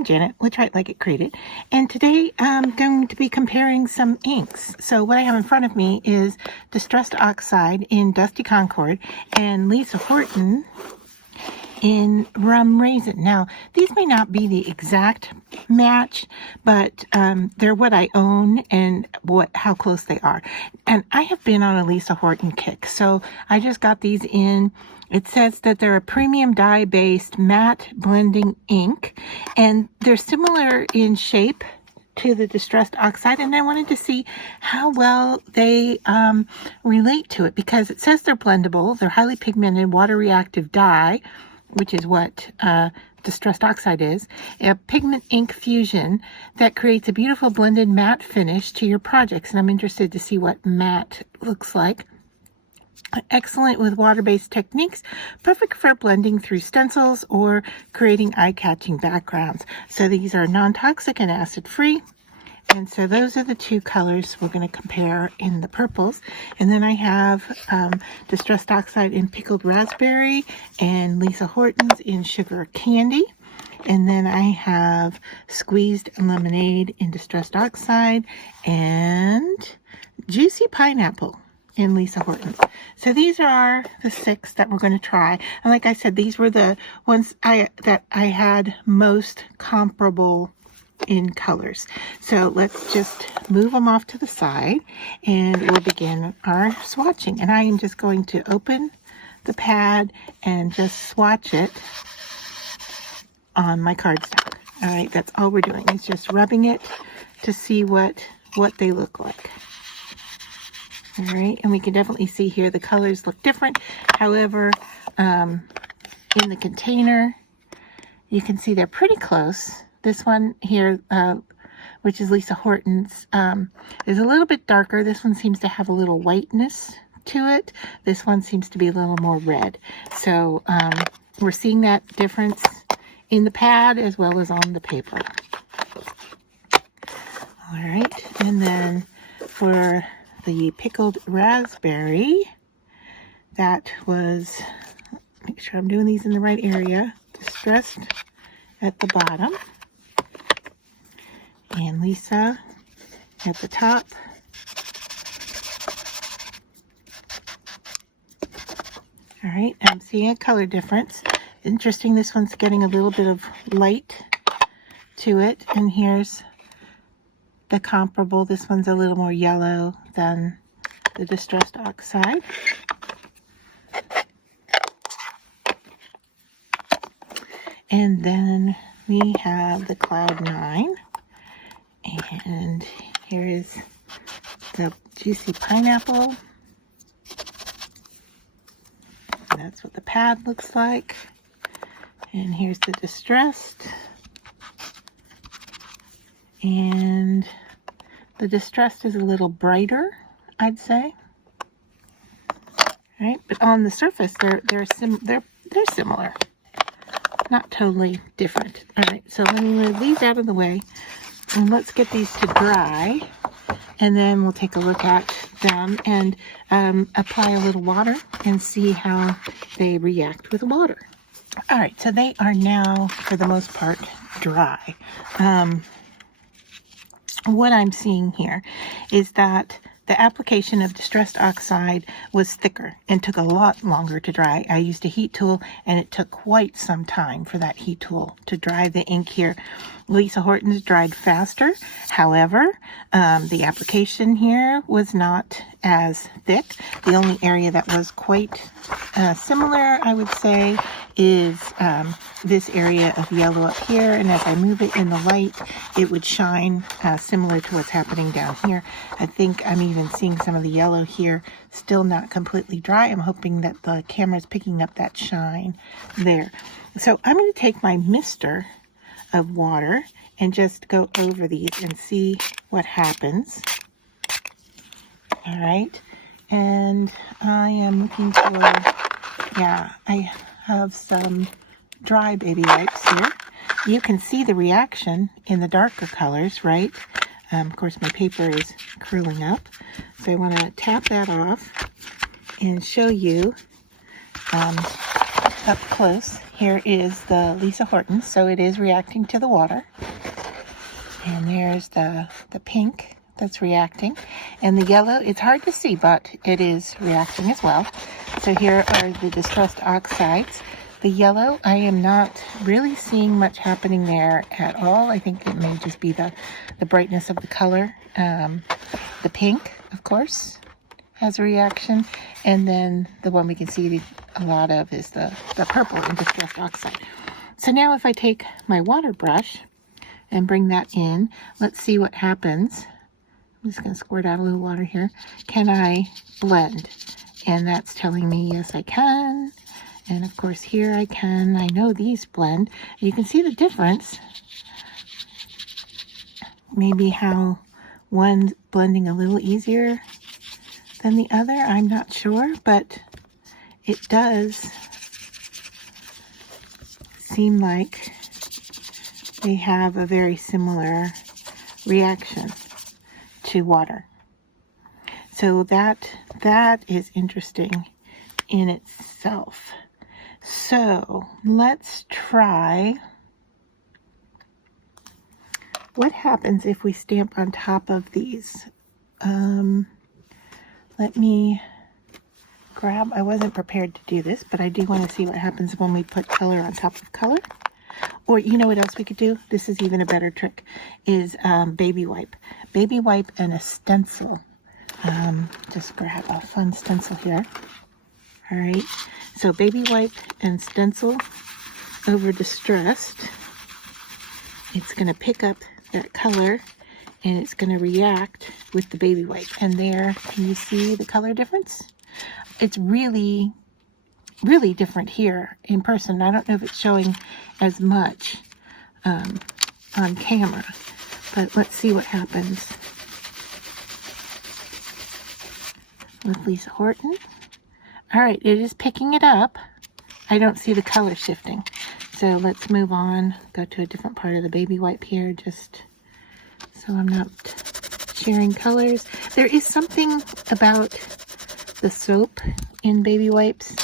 I'm Janet with Try It Like It Created, and today I'm going to be comparing some inks. So what I have in front of me is Distress Oxide in Dusty Concord and Lisa Horton in Rum Raisin. Now, these may not be the exact match, but they're what I own and how close they are. And I have been on a Lisa Horton kick, so I just got these in. It says that they're a premium dye-based matte blending ink, and they're similar in shape to the Distressed Oxide, and I wanted to see how well they relate to it, because it says they're blendable. They're highly pigmented, water-reactive dye, which is what Distressed Oxide is, a pigment ink fusion that creates a beautiful blended matte finish to your projects, and I'm interested to see what matte looks like. Excellent with water-based techniques, perfect for blending through stencils or creating eye-catching backgrounds. So these are non-toxic and acid-free. And so those are the two colors we're going to compare in the purples. And then I have Distressed Oxide in Pickled Raspberry and Lisa Horton's in Sugar Candy. And then I have Squeezed Lemonade in Distressed Oxide and Juicy Pineapple in Lisa Horton. So these are the 6 that we're going to try. And like I said, these were the ones that I had most comparable in colors. So let's just move them off to the side and we'll begin our swatching. And I am just going to open the pad and just swatch it on my cardstock. All right, that's all we're doing. It's just rubbing it to see what they look like. All right, and we can definitely see here the colors look different. However, in the container, you can see they're pretty close. This one here, which is Lisa Horton's, is a little bit darker. This one seems to have a little whiteness to it. This one seems to be a little more red. So we're seeing that difference in the pad as well as on the paper. All right, and then for the Pickled Raspberry, that was, make sure I'm doing these in the right area, Distressed at the bottom, and Lisa at the top. All right, I'm seeing a color difference. Interesting, this one's getting a little bit of light to it, and here's the comparable. This one's a little more yellow than the Distressed Oxide. And then we have the Cloud 9. And here is the Juicy Pineapple. And that's what the pad looks like. And here's the Distressed. And the Distressed is a little brighter, I'd say. All right, but on the surface, they're similar, not totally different. All right, so let me move these out of the way, and let's get these to dry, and then we'll take a look at them and apply a little water and see how they react with water. All right, so they are now, for the most part, dry. What I'm seeing here is that the application of Distressed Oxide was thicker and took a lot longer to dry. I used a heat tool, and it took quite some time for that heat tool to dry the ink here. Lisa Horton's dried faster. However, the application here was not as thick. The only area that was quite similar, I would say, is this area of yellow up here. And as I move it in the light, it would shine similar to what's happening down here. I think I'm even seeing some of the yellow here, still not completely dry. I'm hoping that the camera is picking up that shine there. So I'm going to take my mister of water and just go over these and see what happens. All right, and I am looking for, yeah, I have some dry baby wipes here. You can see the reaction in the darker colors, right? Of course, my paper is curling up, so I want to tap that off and show you up close, here is the Lisa Horton, so it is reacting to the water. And there's the pink that's reacting. And the yellow, it's hard to see, but it is reacting as well. So here are the Distressed Oxides. The yellow, I am not really seeing much happening there at all. I think it may just be the brightness of the color. The pink, of course, has a reaction. And then the one we can see a lot of is the purple in Distressed Oxide. So now if I take my water brush and bring that in, let's see what happens. I'm just going to squirt out a little water here. Can I blend? And that's telling me yes, I can. And of course here I can. I know these blend. You can see the difference. Maybe how one's blending a little easier than the other. I'm not sure, but it does seem like they have a very similar reaction to water. So that is interesting in itself. So let's try what happens if we stamp on top of these. Let me grab, I wasn't prepared to do this, but I do want to see what happens when we put color on top of color. Or you know what else we could do? This is even a better trick, is baby wipe. Baby wipe and a stencil. Just grab a fun stencil here. All right, so baby wipe and stencil over Distressed. It's going to pick up that color and it's going to react with the baby wipe. And there, can you see the color difference? It's really, really different here in person. I don't know if it's showing as much on camera, but let's see what happens with Lisa Horton. All right, it is picking it up. I don't see the color shifting. So let's move on, go to a different part of the baby wipe here, just so I'm not sharing colors. There is something about the soap in baby wipes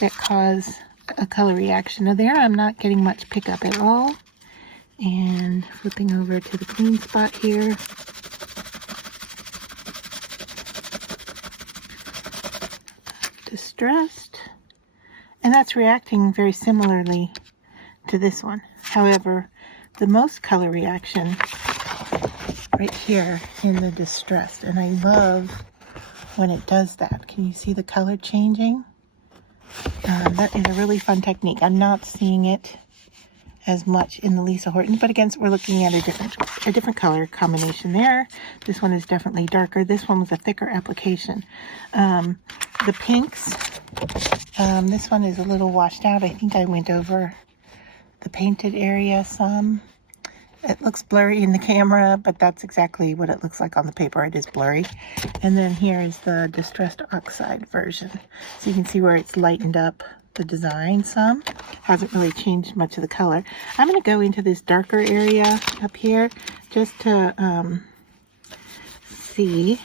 that cause a color reaction. Now there I'm not getting much pickup at all. And flipping over to the clean spot here. Distressed, and that's reacting very similarly to this one. However, the most color reaction right here in the Distressed, and I love when it does that. Can you see the color changing? That is a really fun technique. I'm not seeing it as much in the Lisa Horton, but again, we're looking at a different color combination there. This one is definitely darker. This one was a thicker application. The pinks, this one is a little washed out. I think I went over the painted area some. It looks blurry in the camera, but that's exactly what it looks like on the paper. It is blurry. And then here is the Distressed Oxide version. So you can see where it's lightened up the design some. Hasn't really changed much of the color. I'm going to go into this darker area up here just to see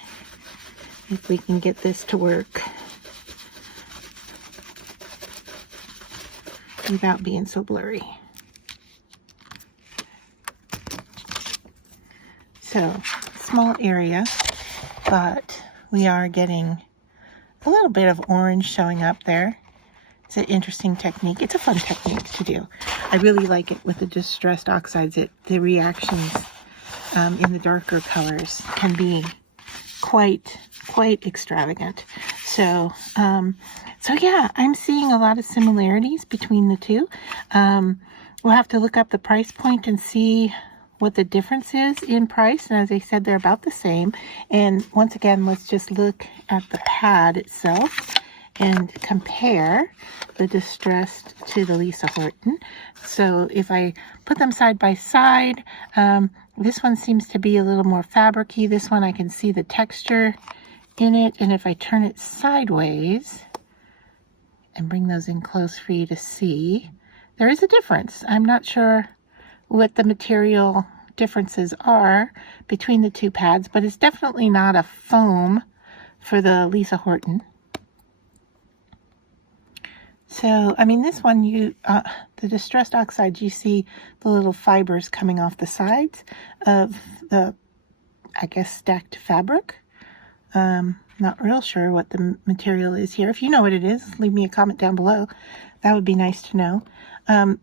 if we can get this to work without being so blurry. So, small area, but we are getting a little bit of orange showing up there. It's an interesting technique. It's a fun technique to do. I really like it with the Distressed Oxides. The reactions in the darker colors can be quite extravagant. So yeah, I'm seeing a lot of similarities between the two. We'll have to look up the price point and see what the difference is in price. And as I said, they're about the same. And once again, let's just look at the pad itself and compare the Distressed to the Lisa Horton. So if I put them side by side, this one seems to be a little more fabric-y. This one I can see the texture in it. And if I turn it sideways and bring those in close for you to see, there is a difference. I'm not sure what the material differences are between the two pads, but it's definitely not a foam for the Lisa Horton. So, I mean, this one, the Distressed Oxides, you see the little fibers coming off the sides of the, I guess, stacked fabric. Not real sure what the material is here. If you know what it is, leave me a comment down below. That would be nice to know.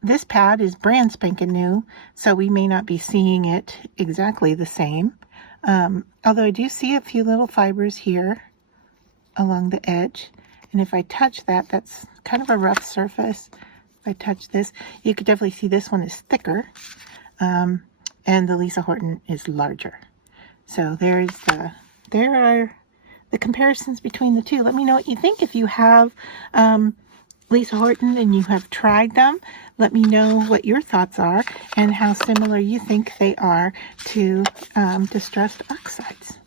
This pad is brand spanking new, so we may not be seeing it exactly the same. Although I do see a few little fibers here along the edge. And if I touch that, that's kind of a rough surface. If I touch this, you could definitely see this one is thicker. And the Lisa Horton is larger. So there are the comparisons between the two. Let me know what you think. If you have Lisa Horton and you have tried them, let me know what your thoughts are and how similar you think they are to Distressed Oxides.